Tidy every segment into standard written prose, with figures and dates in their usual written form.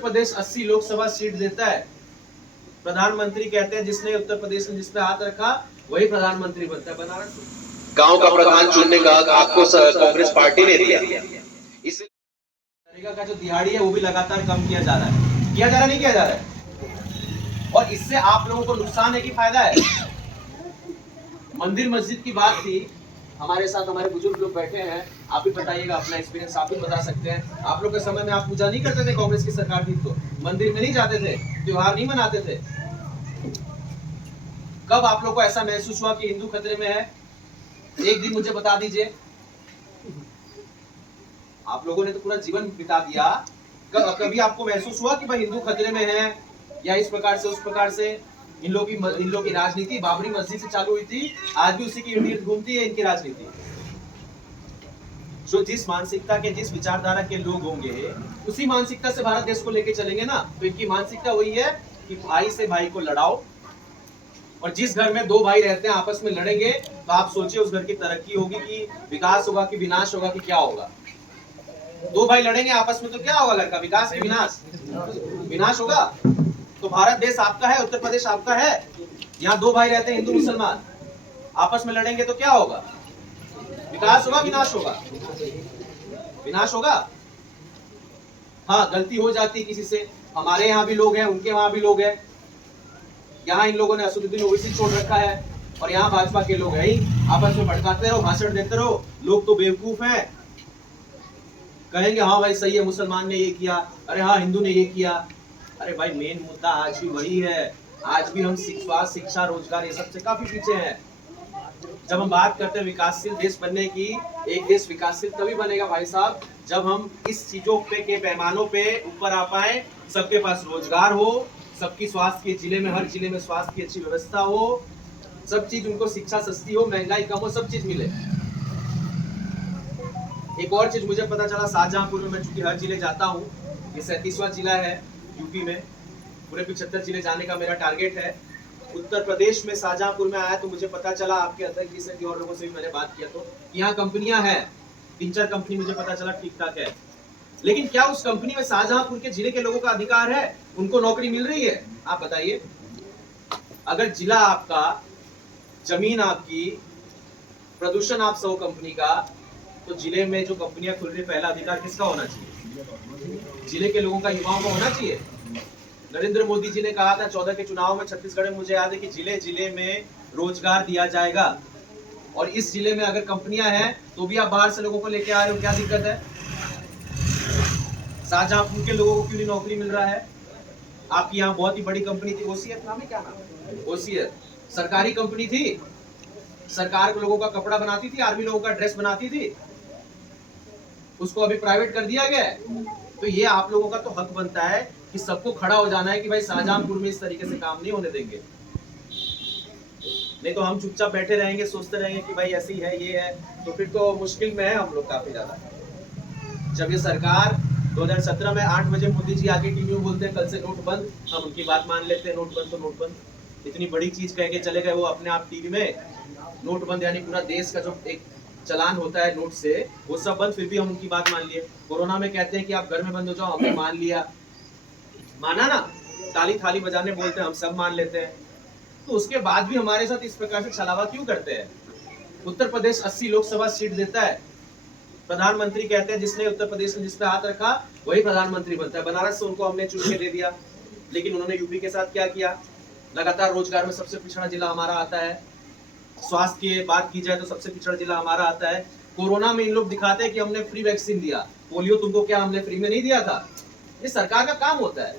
प्रदेश 80 Lok Sabha seat देता है। प्रधानमंत्री कहते हैं जिसने उत्तर प्रदेश में जिस पे हाथ रखा वही प्रधानमंत्री बनता है। बनारस गांव का प्रधान चुनने का आपको कांग्रेस पार्टी ने दिया। इस नरेगा का जो दिहाड़ी है वो भी लगातार कम किया जा रहा है। किया जा रहा, नहीं किया जा रहा है। और इससे आप लोगों को नुकसान है कि फायदा है? मंदिर मस्जिद की बात थी, हमारे साथ हमारे बुजुर्ग लोग बैठे हैं, आप भी बताइएगा अपना एक्सपीरियंस, आप भी बता सकते हैं। आप लोग के समय में आप पूजा नहीं करते थे? कांग्रेस की सरकार थी तो मंदिर में नहीं जाते थे, त्योहार नहीं मनाते थे। कब आप लोग को ऐसा महसूस हुआ कि हिंदू खतरे में है? एक दिन मुझे बता दीजिए। आप लोगों ने तो पूरा जीवन बिता दिया, कभी आपको महसूस हुआ कि भाई हिंदू खतरे में है, या इस प्रकार से उस प्रकार से? इन लोगों की राजनीति बाबरी मस्जिद से चालू हुई थी, आज भी उसी की इंडियन घूमती है इनकी राजनीति। जो जिस मानसिकता के, जिस विचारधारा के लोग होंगे, उसी मानसिकता से भारत देश को लेके चलेंगे ना। तो इनकी मानसिकता वही है कि भाई से भाई को लड़ाओ, और जिस घर में दो भाई रहते हैं आपस में लड़ेंगे तो आप सोचिए उस घर की तरक्की होगी कि विकास होगा कि विनाश होगा कि क्या होगा? दो भाई लड़ेंगे आपस में तो क्या होगा? घर का विकास कि विनाश? विनाश होगा। तो भारत देश आपका है, उत्तर प्रदेश आपका है, यहाँ दो भाई रहते हैं हिंदू मुसलमान, आपस में लड़ेंगे तो क्या होगा? विकास होगा विनाश होगा? विनाश होगा। हाँ, गलती हो जाती किसी से, हमारे यहाँ भी लोग हैं, उनके वहां भी लोग हैं। यहाँ इन लोगों ने असदुद्दीन ओवैसी छोड़ रखा है और यहाँ भाजपा के लोग हैं ही, आपस में भड़काते रहो, भाषण देते रहो। लोग तो बेवकूफ हैं, कहेंगे हाँ भाई सही है, मुसलमान ने ये किया, अरे हाँ हिंदू ने ये किया। अरे भाई मेन मुद्दा आज भी वही है। आज भी हम शिक्षा, रोजगार ये सबसे काफी पीछे हैं। जब हम बात करते हैं विकासशील देश बनने की, एक देश विकासशील तभी बनेगा भाई साहब जब हम इस चीजों पे के पैमानों पे ऊपर आ पाए, सबके पास रोजगार हो, सबकी स्वास्थ्य के जिले में, हर जिले में स्वास्थ्य की अच्छी व्यवस्था हो, सब चीज उनको, शिक्षा सस्ती हो, महंगाई कम हो, सब चीज मिले। एक और चीज मुझे पता चला, शाहजहांपुर में मैं चूंकि हर जिले जाता हूँ, ये 37वां जिला है यूपी में, पूरे 75 जिले जाने का मेरा टारगेट है। उत्तर प्रदेश में शाहजहांपुर में आया तो मुझे पता चला, आपके अध्यक्ष जी से और लोगों से भी मैंने बात किया तो यहाँ कंपनियां हैं, 3-4 कंपनी मुझे पता चला ठीक ठाक है। लेकिन क्या उस कंपनी में शाहजहांपुर के जिले के लोगों का अधिकार है? उनको नौकरी मिल रही है? आप बताइए। अगर जिला आपका, जमीन आपकी, प्रदूषण आप 100 कंपनी का, तो जिले में जो कंपनियां खुल रही, पहला अधिकार किसका होना चाहिए? जिले के लोगों का, युवाओं का होना चाहिए। नरेंद्र मोदी जी ने कहा था 14 के चुनाव में छत्तीसगढ़ में, मुझे याद है कि जिले जिले में रोजगार दिया जाएगा। और इस जिले में अगर कंपनियां हैं तो भी आप बाहर से लोगों को लेके आ रहे हो, क्या दिक्कत है? शाहजहांपुर के लोगों को क्यों नहीं नौकरी मिल रहा है? आपकी यहाँ बहुत ही बड़ी कंपनी थी, ओसीएफ नाम है, क्या नाम है? ओसीएफ सरकारी कंपनी थी, सरकार के लोगों का कपड़ा बनाती थी, आर्मी लोगों का ड्रेस बनाती थी, उसको अभी प्राइवेट कर दिया गया है। तो ये आप लोगों का तो हक बनता है कि सबको खड़ा हो जाना है कि भाई शाहजहांपुर में इस तरीके से काम नहीं होने देंगे। नहीं तो हम चुपचाप बैठे रहेंगे, सोचते रहेंगे कि भाई ऐसी है, ये है, तो फिर तो मुश्किल में है हम लोग काफी ज्यादा। जब ये सरकार 2017 में 8 बजे मोदी जी आके टीवी में बोलते हैं कल से नोट बंद, हम उनकी बात मान लेते हैं, नोट बंद तो नोट बंद। इतनी बड़ी चीज कह के चले गए वो अपने आप टीवी में, नोट बंद यानी पूरा देश का जो एक चलान होता है नोट से, वो सब बंद, फिर भी हम उनकी बात मान लिए। कोरोना में कहते हैं कि आप घर में बंद हो जाओ, हमने मान लिया, माना ना, ताली थाली बजाने बोलते हैं, हम सब मान लेते हैं। तो उसके बाद भी हमारे साथ इस प्रकार से छलावा क्यों करते हैं? उत्तर प्रदेश 80 लोकसभा सीट देता है। प्रधानमंत्री कहते हैं जिसने उत्तर प्रदेश में जिस पे हाथ रखा वही प्रधानमंत्री बनता है। बनारस से उनको हमने चुन के दे दिया, लेकिन उन्होंने यूपी के साथ क्या किया? लगातार रोजगार में सबसे पिछड़ा जिला हमारा आता है, स्वास्थ्य की बात की जाए तो सबसे पिछड़ा जिला हमारा आता है। कोरोना में इन लोग दिखाते हैं कि हमने फ्री वैक्सीन दिया, पोलियो तुमको क्या हमने फ्री में नहीं दिया था? ये सरकार का काम होता है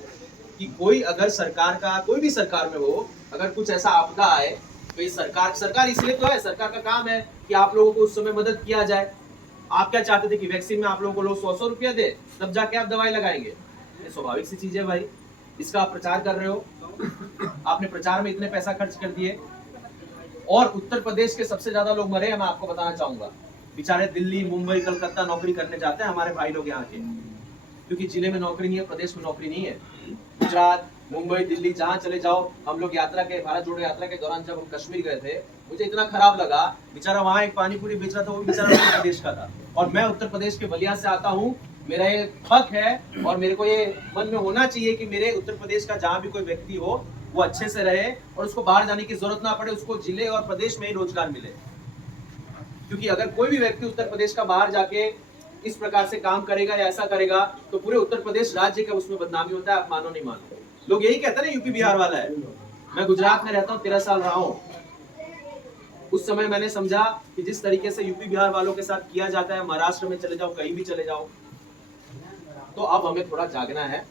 कि कोई अगर सरकार का, कोई भी सरकार में हो, अगर कुछ ऐसा आपदा आए तो ये सरकार इसलिए तो है, सरकार का काम है कि आप लोगों को उस समय मदद किया जाए। आप क्या चाहते थे कि वैक्सीन में आप लोगों को लोग 100 रुपया दे, तब जाके आप दवाई लगाएंगे? ये स्वाभाविक सी चीज है भाई, इसका आप प्रचार कर रहे हो, आपने प्रचार में इतने पैसा खर्च कर दिए। और उत्तर प्रदेश के सबसे ज्यादा लोग मरे हैं, मैं आपको बताना चाहूंगा। बेचारे दिल्ली, मुंबई, कलकत्ता नौकरी करने जाते हैं हमारे भाई लोग यहाँ के, क्योंकि जिले में नौकरी नहीं है, प्रदेश में नौकरी नहीं है। गुजरात, मुंबई, दिल्ली, जहाँ चले जाओ। हम लोग यात्रा के, भारत जोड़ो यात्रा के दौरान जब हम कश्मीर गए थे, मुझे इतना खराब लगा, बेचारा वहाँ एक पानी पूरी बेच रहा था, वो बेचारा उत्तर प्रदेश का था। और मैं उत्तर प्रदेश के बलिया से आता हूँ, मेरा ये हक है और मेरे को ये मन में होना चाहिए कि मेरे उत्तर प्रदेश का जहां भी कोई व्यक्ति हो वो अच्छे से रहे और उसको बाहर जाने की जरूरत ना पड़े, उसको जिले और प्रदेश में ही रोजगार मिले। क्योंकि अगर कोई भी व्यक्ति उत्तर प्रदेश का बाहर जाके इस प्रकार से काम करेगा या ऐसा करेगा तो पूरे उत्तर प्रदेश राज्य का उसमें बदनामी होता है। आप मानो नहीं मानो, लोग यही कहते हैं ना यूपी बिहार वाला है। मैं गुजरात में रहता हूँ, 13 साल रहा हूँ। उस समय मैंने समझा कि जिस तरीके से यूपी बिहार वालों के साथ किया जाता है, महाराष्ट्र में चले जाओ, कहीं भी चले जाओ, तो अब हमें थोड़ा जागना है।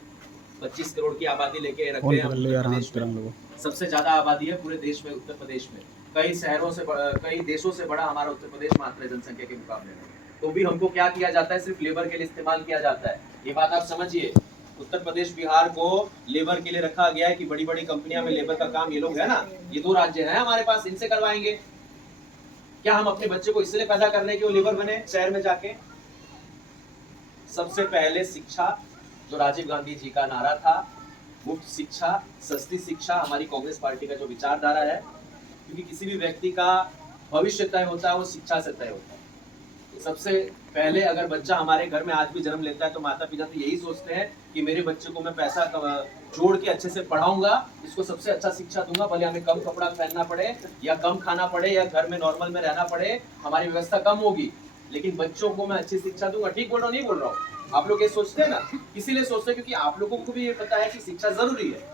25 करोड़ की आबादी लेके रखते हैं हम, सबसे ज्यादा आबादी है पूरे देश में उत्तर प्रदेश में। कई शहरों से कई देशों से बड़ा हमारा उत्तर प्रदेश मात्र जनसंख्या के मुकाबले में। तो भी हमको क्या किया जाता है, सिर्फ लेबर के लिए इस्तेमाल किया जाता है। ये बात आप समझिए, उत्तर प्रदेश बिहार को लेबर के लिए रखा गया है कि बड़ी बड़ी कंपनियां में लेबर का काम ये लोग है ना, ये 2 राज्य हैं हमारे पास, इनसे करवाएंगे। क्या हम अपने बच्चे को इसलिए पैदा करने के वो लेबर बने शहर में जाके? सबसे पहले शिक्षा, जो राजीव गांधी जी का नारा था, मुफ्त शिक्षा, सस्ती शिक्षा, हमारी कांग्रेस पार्टी का जो विचारधारा है। क्योंकि किसी भी व्यक्ति का भविष्य तय होता है वो शिक्षा से तय होता है। सबसे पहले अगर बच्चा हमारे घर में आज भी जन्म लेता है तो माता पिता तो यही सोचते हैं कि मेरे बच्चे को मैं पैसा जोड़ के अच्छे से पढ़ाऊंगा, इसको सबसे अच्छा शिक्षा दूंगा, भले हमें कम कपड़ा पहनना पड़े या कम खाना पड़े या घर में नॉर्मल में रहना पड़े, हमारी व्यवस्था कम होगी, लेकिन बच्चों को मैं अच्छी शिक्षा दूंगा। ठीक बोल रहा हूँ, नहीं बोल रहा हूँ? आप लोग ये सोचते हैं ना, इसीलिए सोचते हैं क्योंकि आप लोगों को भी ये पता है कि शिक्षा जरूरी है।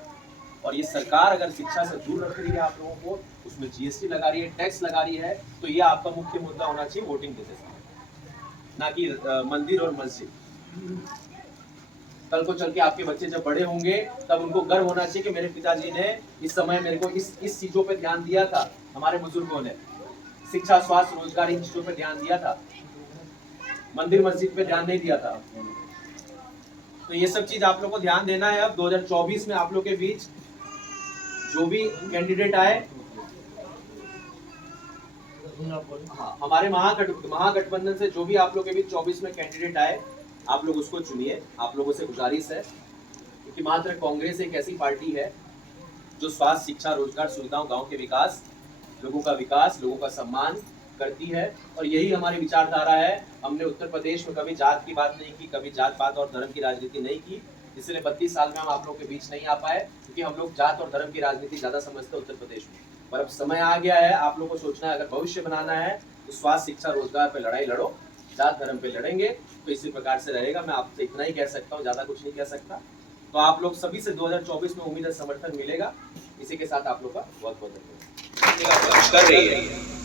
और ये सरकार अगर शिक्षा से दूर रख रही है आप लोगों को, उसमें जीएसटी लगा रही है, टैक्स लगा रही है, तो ये आपका मुख्य मुद्दा होना चाहिए वोटिंग देते समय, ना कि मंदिर और मस्जिद। कल को चल के आपके बच्चे जब बड़े होंगे तब उनको गर्व होना चाहिए कि मेरे पिताजी ने इस समय मेरे को इस चीजों पे ध्यान दिया था, हमारे बुजुर्गों ने शिक्षा, स्वास्थ्य, रोजगार, इन चीजों पे ध्यान दिया था, मंदिर मस्जिद पे ध्यान नहीं दिया था। तो ये सब चीज आप लोग को ध्यान देना है। अब 2024 में आप लोग के बीच जो भी कैंडिडेट आए, हमारे महागठबंधन से जो भी आप लोग के बीच 24 में कैंडिडेट आए, आप लोग उसको चुनिए। आप लोगों से गुजारिश है, क्योंकि मात्र कांग्रेस एक ऐसी पार्टी है जो स्वास्थ्य, शिक्षा, रोजगार, सुविधाओं, गांव के विकास, लोगों का सम्मान करती है। और यही हमारी विचारधारा है। हमने उत्तर प्रदेश में कभी जात की बात नहीं की, कभी जात पात और धर्म की राजनीति नहीं की, इसलिए 32 साल में हम आप लोग के बीच नहीं आ पाए, क्योंकि हम लोग जात और धर्म की राजनीति ज्यादा समझते हैं उत्तर प्रदेश में। पर अब समय आ गया है, आप लोगों को सोचना है, अगर भविष्य बनाना है तो स्वास्थ्य, शिक्षा, रोजगार पे लड़ाई लड़ो, जात धर्म पे लड़ेंगे तो इसी प्रकार से रहेगा। मैं आपसे इतना ही कह सकता हूँ, ज्यादा कुछ नहीं कह सकता। तो आप लोग सभी से 2024 में उम्मीद है समर्थन मिलेगा। इसी के साथ आप लोग का बहुत बहुत धन्यवाद। कर रही है।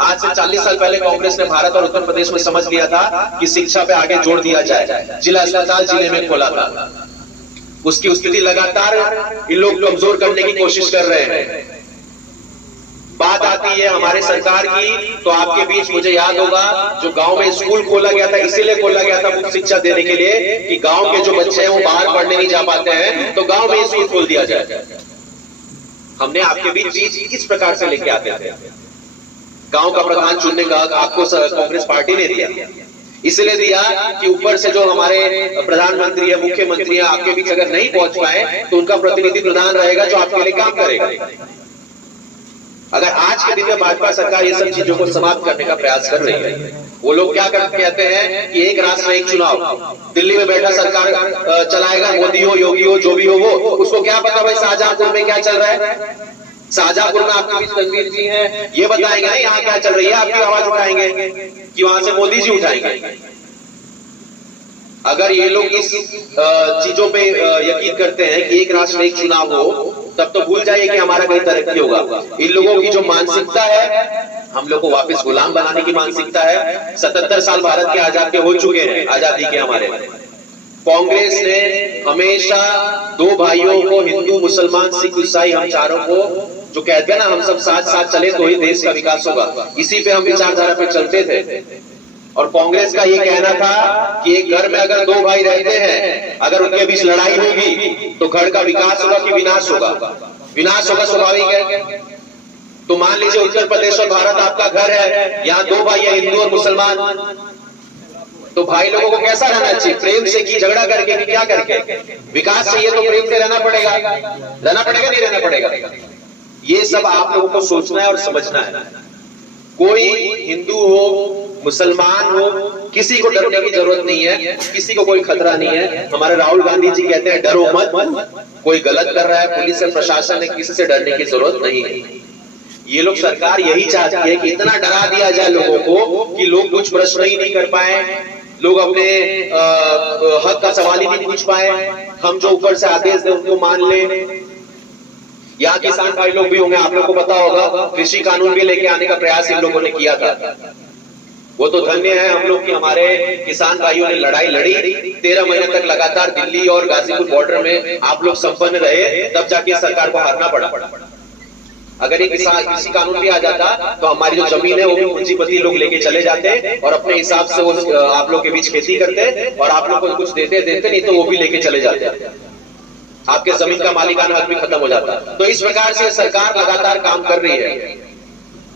आज से 40 साल पहले कांग्रेस ने भारत और उत्तर प्रदेश में समझ लिया था कि शिक्षा पे आगे जोड़ दिया जाए, जिला अस्पताल जिले में खोला था। उसकी स्थिति लगातार इन लोग कमजोर करने की कोशिश कर रहे हैं। बात आती है हमारे सरकार की, तो आपके बीच मुझे याद होगा जो गांव में स्कूल खोला गया था, इसीलिए खोला गया था मुफ्त शिक्षा देने के लिए कि गांव के जो बच्चे हैं वो बाहर पढ़ने नहीं जा पाते हैं, तो गांव में स्कूल खोल दिया जाए। हमने आपके बीच इस प्रकार से लेके आते थे। गांव का प्रधान चुनने का आपको कांग्रेस पार्टी ने दिया, इसलिए दिया कि ऊपर से जो हमारे प्रधानमंत्री है, मुख्यमंत्री है, आपके बीच अगर नहीं पहुंच पाए तो उनका प्रतिनिधि प्रधान रहेगा जो आपके लिए काम करेगा। अगर आज के दिन में भाजपा सरकार ये सब चीजों को समाप्त करने का प्रयास कर रही है, वो लोग क्या कहते हैं कि एक राष्ट्र एक चुनाव, दिल्ली में बैठा सरकार चलाएगा, मोदी हो, योगी हो, जो भी हो वो, उसको क्या पता भाई शाहजहांपुर में क्या चल रहा है। शाहजहांपुर में आपके बीच तस्वीर जी है, ये बताएंगे ना यहाँ क्या चल रही है, आपकी आवाज उठाएंगे कि वहां से मोदी जी उठाएंगे। अगर ये लोग इस चीजों पे यकीन करते हैं कि एक राष्ट्र एक चुनाव हो, तब तो भूल जाइए कि हमारा कहीं तरक्की होगा। इन लोगों की जो मानसिकता है, हम लोग को वापस गुलाम बनाने की मानसिकता है। 77 साल भारत के आजाद के हो चुके हैं, आजादी के हमारे। कांग्रेस ने हमेशा 2 भाइयों को, हिंदू, मुसलमान, सिख, ईसाई, हम चारों को, जो कहते हैं ना हम सब साथ साथ चले तो ही देश का विकास होगा, इसी पे हम विचारधारा पे चलते थे। और कांग्रेस का ये कहना था कि एक घर में अगर 2 भाई रहते हैं, अगर उनके बीच लड़ाई होगी तो घर का विकास होगा कि विनाश होगा? विनाश होगा, स्वाभाविक है। तो मान लीजिए उत्तर प्रदेश और भारत आपका घर है, यहाँ 2 भाई है, हिंदू और मुसलमान, तो भाई लोगों को कैसा रहना चाहिए? प्रेम से कि झगड़ा करके कि क्या करके? विकास चाहिए तो प्रेम से रहना पड़ेगा, नहीं रहना पड़ेगा? ये सब आप लोगों को सोचना है और समझना है। कोई हिंदू हो, मुसलमान हो, किसी को डरने की जरूरत नहीं है, किसी को कोई खतरा नहीं है। हमारे राहुल गांधी जी कहते हैं डरो मत, कोई गलत कर रहा है पुलिस और प्रशासन ने, किसी से डरने की जरूरत नहीं है। ये लोग सरकार यही चाहती है कि इतना डरा दिया जाए लोगों को कि लोग कुछ प्रश्न ही नहीं कर पाए, लोग अपने हक का सवाल ही नहीं पूछ पाए, हम जो ऊपर से आदेश दे उनको मान ले। यहाँ किसान भाई लोग भी होंगे, आप लोगों को पता होगा कृषि कानून भी लेके आने का प्रयास इन लोगों ने किया था। वो तो धन्य है हम लोग कि हमारे किसान भाइयों ने लड़ाई लड़ी, 13 महीने तक लगातार दिल्ली और गाजीपुर बॉर्डर में आप लोग संपन्न रहे, तब जाके सरकार को हारना पड़ा। अगर ये कृषि कानून भी आ जाता तो हमारी जो जमीन है वो भी पूंजीपति लोग लेके चले जाते और अपने हिसाब से वो आप लोग के बीच खेती करते और आप लोग को कुछ देते नहीं तो वो भी लेके चले जाते, आपके जमीन का मालिकाना हक भी खत्म हो जाता। तो इस प्रकार से सरकार लगातार काम कर रही है।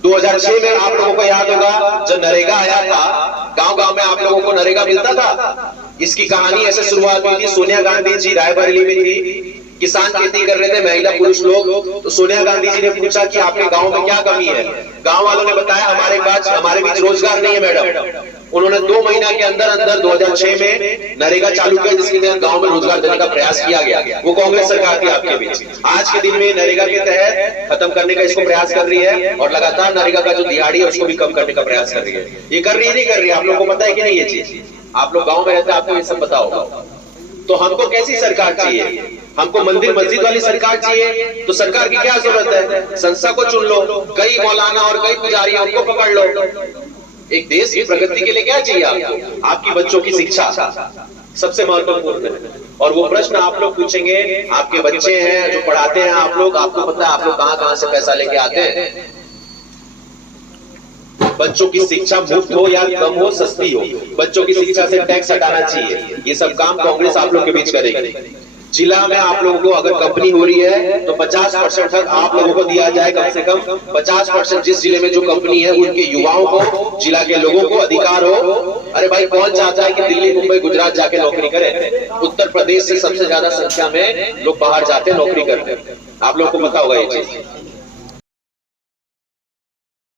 2006 में आप लोगों को याद होगा जब नरेगा आया था, गांव-गांव में आप लोगों को नरेगा मिलता था। इसकी कहानी ऐसे शुरुआत हुई थी, सोनिया गांधी जी रायबरेली में थी, किसान खेती कर रहे थे, महिला पुरुष लोग। तो सोनिया गांधी जी ने पूछा कि आपके गांव में क्या कमी है। गांव वालों ने बताया हमारे बीच रोजगार नहीं है मैडम। उन्होंने 2 महीना के अंदर 2006 में नरेगा चालू किया, जिसके तहत गांव में रोजगार देने का प्रयास किया गया। वो कांग्रेस सरकार थी आपके बीच। आज के दिन में नरेगा के तहत खत्म करने का इसको प्रयास कर रही है और लगातार नरेगा का जो दिहाड़ी है उसको भी कम करने का प्रयास कर रही है। ये कर रही है नहीं कर रही है, आप लोग को पता है कि नहीं ये चीज? आप लोग गाँव में रहते हैं, आपको ये सब पता होगा। तो हमको कैसी सरकार चाहिए? हमको मंदिर मस्जिद वाली सरकार चाहिए। तो सरकार की क्या जरूरत है? संस्था को चुन लो, कई मौलाना और कई पुजारी उनको पकड़ लो। एक देश की प्रगति के लिए क्या चाहिए आपको? आपकी बच्चों की शिक्षा सबसे महत्वपूर्ण है। और वो प्रश्न आप लोग पूछेंगे, आपके बच्चे हैं जो पढ़ाते हैं आप लोग, आपको पता है आप लोग कहां से पैसा लेके आते हैं। बच्चों की शिक्षा मुफ्त हो या कम हो, सस्ती हो, बच्चों की शिक्षा से टैक्स हटाना चाहिए। ये सब काम कांग्रेस आप लोग के बीच करेगी। जिला में आप लोगों को अगर कंपनी हो रही है तो 50% तक आप लोगों को दिया जाए, कम से कम 50%। जिस जिले में जो कंपनी है उनके युवाओं को, जिला के लोगों को अधिकार हो। अरे भाई कौन चाहता है कि दिल्ली मुंबई गुजरात जाके नौकरी करे? उत्तर प्रदेश से सबसे ज्यादा संख्या में लोग बाहर जाते नौकरी करते। आप लोगों को पता होगा ये चीज।